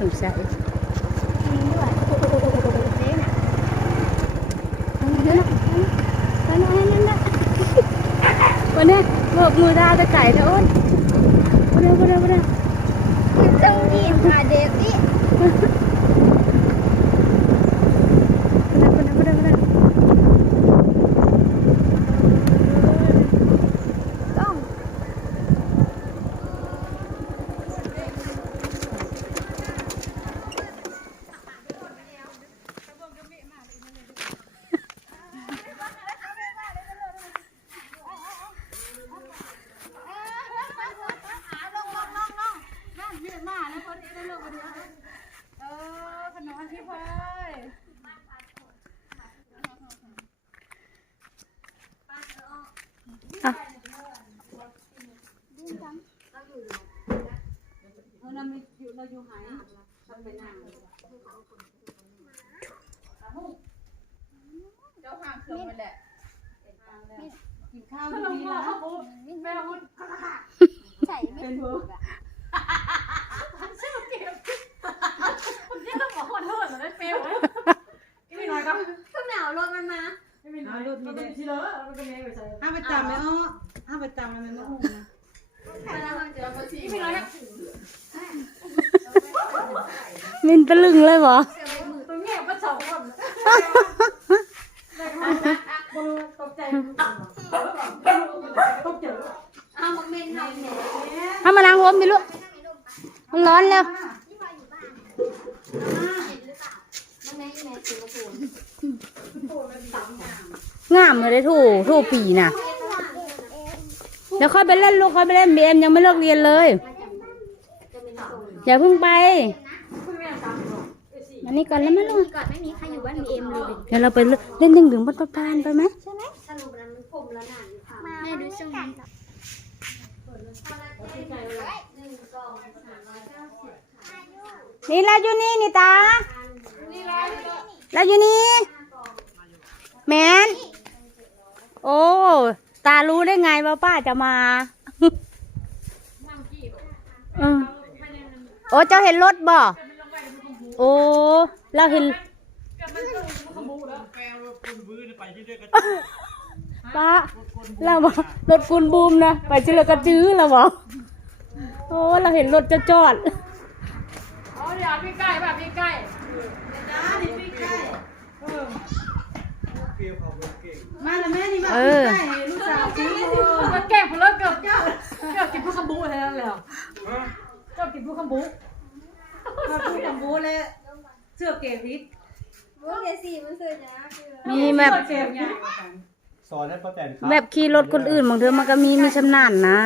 สงสัยมีด้วยเจ๊น่ะนั่นน่ะนั่นน่ะนั่นน่ะวันนี้เบิกมือดาตะไก่เถอะอ้นวันนี้วันนี้วันนี้มันต้องรีบมาเด็กนี่ วันนี้วันนี้วันนี้ ต้อง อะ เจ้าห่างเครื่องไปแหละกินข้าวดีๆนะแม่วุ้นใส่ไม่ถูกอะชื่อเก็บคุณที่ต้องบอกขอโทษเหรอได้เฟลไหมไม่น้อยก็ก็หนาวรถมันมาไม่มีน้อยรุ่นมีเด็กที่เลอะมันก็มีไปใส่ห้ามไปจำไหมอ้อห้ามไปจำมันไม่มุ่งนะเวลามันเจอคนที่ไม่น้อย มินตะลึงเลยบ่ตัวเงี้ยก็สองคนตกใจตกใจเอาบักเมนเอาเนี่ยถ้ามานั่งร่มดิลูกมันร้อนแล้วที่มาอยู่บ้านเห็นหรือเปล่ามันแม่แม่ซื้อมาถูกงามเลยได้ถูถูปีน่ะเดี๋ยวค่อยไปเล่นลูกค่อยไปเล่นบีเอ็มยังไม่เลิกเรียนเลย อย่าเพิ่งไป คุณแม่ตามหรอ อันนี้ก่อนแล้วมั้ยลูกก่อนไม่มีใครอยู่บ้านมีเอ็มเลยเดี๋ยวเราไปเล่นดึงดึงบนประพานไปไหมใช่ไหมสรุปนั้นมันผมแล้วหนานอยู่ค่ะแม่ดูช่วงนี้หนึ่งสองสามร้อยเก้าสิบนี่เราอยู่นี่นี่ตาเราอยู่นี่แมนโอ้ตารู้ได้ไงว่าป้าจะมาอืมโอ้เจ้าเห็นรถบ่ โอ้เราเห็นป้าเราบอกรถกุนบูมนะไปชิลกระจื้อเราบอกโอ้เราเห็นรถจะจอดอ๋อเดี๋ยวพี่ใกล้แบบพี่ใกล้จ้านี่พี่ใกล้มาแล้วแม่นี่มาเออใกล้ลูกสาวจีโมันแก่ผมเลิกเกือบเกือบกินผู้คำบูแทนเลยเกือบกินผู้คำบู มาพูดกับบูเลยเสื้อเกวิทบุ้งเดซี่มันเสือนะคือมีแบบเกวิทสอนให้ป้าแตนครับแบบขี่รถคนอื่นบางเทอมันก็มีมีชำนาญนะ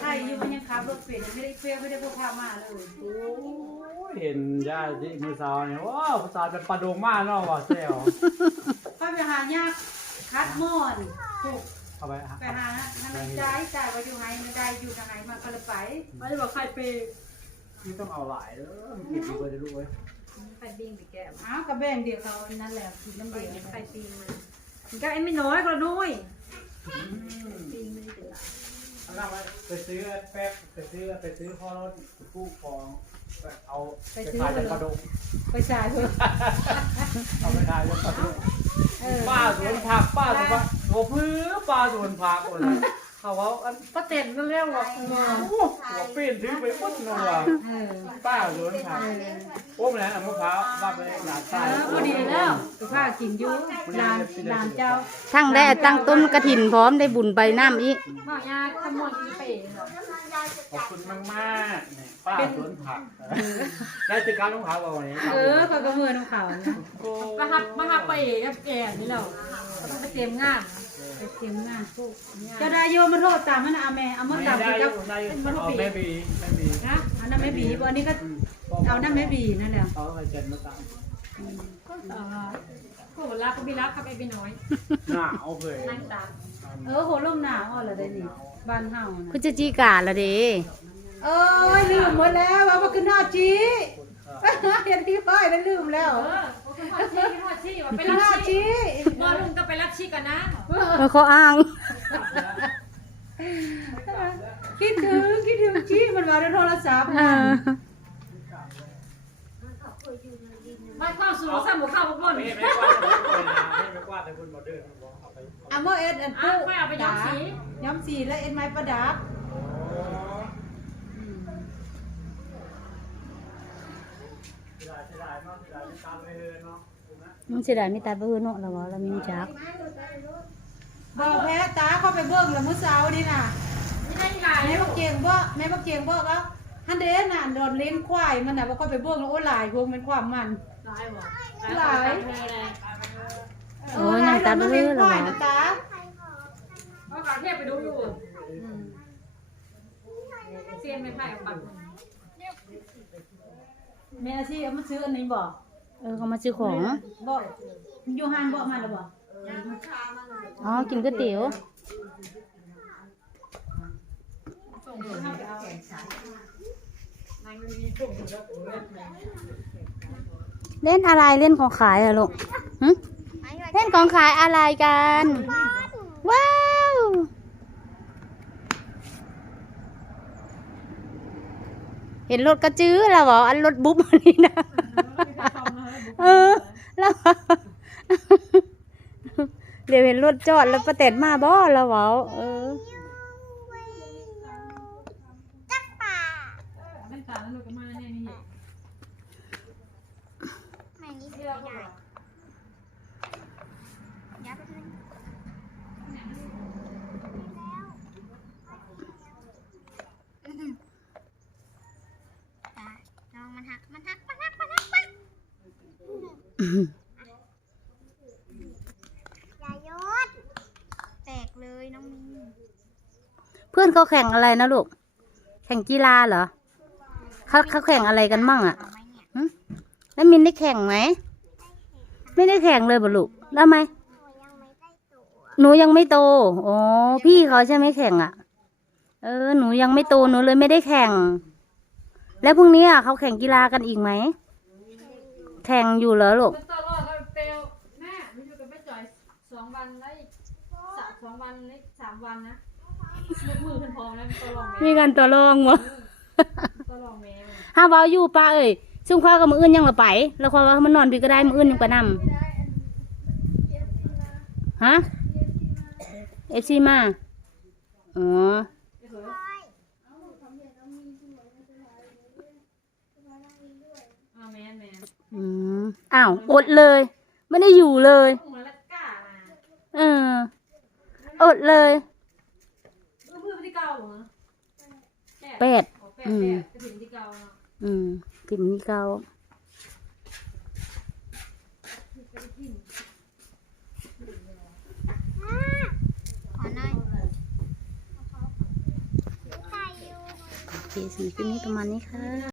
ใช่อยู่มันยังขับรถเปลี่ยนยังไม่ได้เฟี้ยวไม่ได้พวกพามาเลยโอ้ยเห็นย่าที่มือสาวเนี่ยว้าวภาษาเป็นปลาโดงมากเนาะว่ะเซลก็ไปหายากคัดหม้อนถูกเข้าไปฮะไปหาทางใจจ่ายว่าอยู่ไหนมันได้อยู่ทางไหนมาก็เลยไปไม่ได้บอกใครเปย์ ไม่ต้องเอาหลายเด้อมันกินดีกว่าจะรู้ไว้ยใครดิ้งไปแก้มอ้าวกับแบ่งเดียวเขานั่นแหละกินน้ำเดียวใครตีมันก็ไอ้ไม่น้อยก็น้อยเอาหน้าไว้ไปซื้อแป๊บไปซื้อไปซื้อข้อรถกู้ของไปเอาไปขายจากปลาโดงไปจ่ายเถอะเอาไปขายจากปลาโดงเออป้าสวนผักป้าสวนผักโอ้พื้นป้าสวนผักโอ้ย เขาว่าอันป้าเต็นนั่นเรียกว่าโอ้โหหัวเปลี่ยนซื้อไปปุ๊บเนาะว่ะเออป้าสวนผักโอ้มแล้วมะพร้าวว่าไปหลานเอใต้อพอดีแล้วสุภาพกินอยู่ลานลานเจ้าทั้งได้ตั้งต้นกระถินพร้อมได้บุญไปน้ำอีกหมายาขโมยอีเป๋เหรอขอบคุณมากมากๆเนี่ยป้าสวนผักได้ติดการลงเท้าเราวันนี้เออเขาก็เมือน้องเขานะโอ้มาหักมาหักเป๋กับแก่นี่แล้วต้องไปเตรียมงานไป เข็มหน้าเจ้าได้โยมมาโทษตามมันเอาแม่เอามาไม่ตามได้ที่อเจ้ายู่ได้อยู่เอาแม่บีแม่บีนะอันนั้นไม่บีบ่อันนี้ก็เอาน้ำไม่บีนั่นแหละเขาไปเจ็ดมาตามก็รักก็มีรักครับไอ้พี่น้อยหนาวเลยนั่งตามเออโหลมหนาวอะเหรอได้นี่บ้านเฮาพฤนะศจิกาละเด้เอ้ยลืมหมดแล้วว่ามันคือหน้าจีเห็นที่ป้ายแล้วลืมแล้วเออโอเค ฮอดชี่ฮอดชี่ว่าไปคือรัหน้าบชี่จีบอลุงก็ไปรับชี่กันนะแล้วเขาอ้าง คิดถึงคิดถึงจีมันมาในโทรศัพท์เออมันเข้าสู่สมุขเข้าพวกคนไม่ไม่กวาดไม่กวาดแต่คุณบอเดอร์บอกเอาไปอะเมื่อเอ็ดอันอะปุ๊ไม่เอาไปย้อมสีย้อมสีและเอ็ดไม้ประดับ เสียดาย เสียดายเนาะเสียดายไม่ตามไปเลยเนาะมันเสียดายไม่ตายไปเฮือเนาะเราว่าเรามีจักบอกแพ้ตาเข้าไปเบิ่งแล้วมื้อเช้านี่น่ะไม่ได้ไงแม่บักเกียงบ่แม่บักเกียงบ่ก็ฮันเดน่ะโดนเลี้ยงควายมันน่ะบ่เข้าไปเบิ่งแล้วโอ้หลายพวกมันความมันหลายบ่หลายมีเลยโอ้ยยังตายไปเฮือคเราวายว่านะตาก็การเทียบไปดูอยู่เซียนไม่ไผ่ปัก แม่อาชีเอามาซื้ออันนี้บ่เออเขามาซื้อของ บ่อยู่ห้านบ่มาแล้วบ่อ๋อ กินก๋วยเตี๋ยวนางมีกลุ่มแล้วเล่นเล่นอะไรเล่นของขายเหรอลูกหึเล่นของขายอะไรกัน ว้าว เห็นรถกระจื้อแล้วเหรออันรถบุ๊บอันนี้นะเออแล้วเดี๋ยวเห็นรถจอดแล้วประเต็ดมาบ่แล้วเหรอเออเป็นตาแล้วลูกก็มาเนี่ยนี่ ไม่นี่เสียดายยับเลยตาลองมันหัก มันหัก มันหัก มันหักมัน อย่าโยนแตกเลยน้องมีเพื่อนเขาแข่งอะไรนะลูก แข่งกีฬาเหรอเขาเขาแข่งอะไรกันมั่งอะเอาไหมเนี่ยหึแล้วมินได้แข่งไหม ไม่ได้แข่งเลยบ่ลูกแล้วไหม หนูยังไม่ได้ตัวหนูยังไม่โต อ๋อ พี่เขาใช่ไหมแข่งอะเออ หนูยังไม่โต หนูเลยไม่ได้แข่ง แล้วพรุ่งนี้อะเขาแข่งกีฬากันอีกไหม แข่งอยู่เหรอลูกมันตลอดเราเปลวแม่มันอยู่กับแม่จ่อยสองวันได้สามสองวันได้สามวันนะมือมือขึ้นพร้อมแล้วมันตลอดมีแม่กันตัวรองวะตลอดแม่ห้าเว้าอยู่ป้าเอ้ยซึ่งข้ากับมืออื่นยังละไป แล้วความว่ามันนอนพี่ก็ได้มืออื่นยังกระนำฮะเอฟซีมาอ๋อ อ่าแม่แม่ อืม อ้าวอดเลย ไม่ได้อยู่เลย เหมือนละก้านะเออ อดเลย เออมือที่เก่าเหรอแปดแปดแปดจะถึงที่เก่าเนาะอืมกินนี่เกาขอหน่อยไก่อยู่โอเคสำหรับคลิปนี้ประมาณนี้ค่ะ